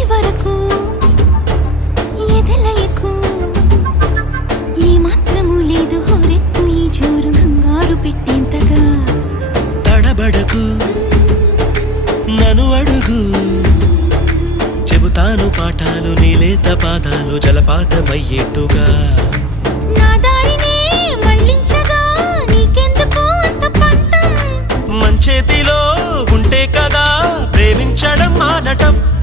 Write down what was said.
వరకు ఎదలయకు ఏ మాత్రము లేదు హోరెత్తు ఈ జోరు కంగారు పెట్టేంతగా తడబడకు నన్ను అడుగు చెబుతాను పాఠాలు నీలేత పాదాలు జలపాతమయ్యేట్టుగా నా దారినే మళ్ళించగా నీకెందుకు అంత పంతం మంచేతిలో ఉంటే కదా ప్రేమించడం మానటం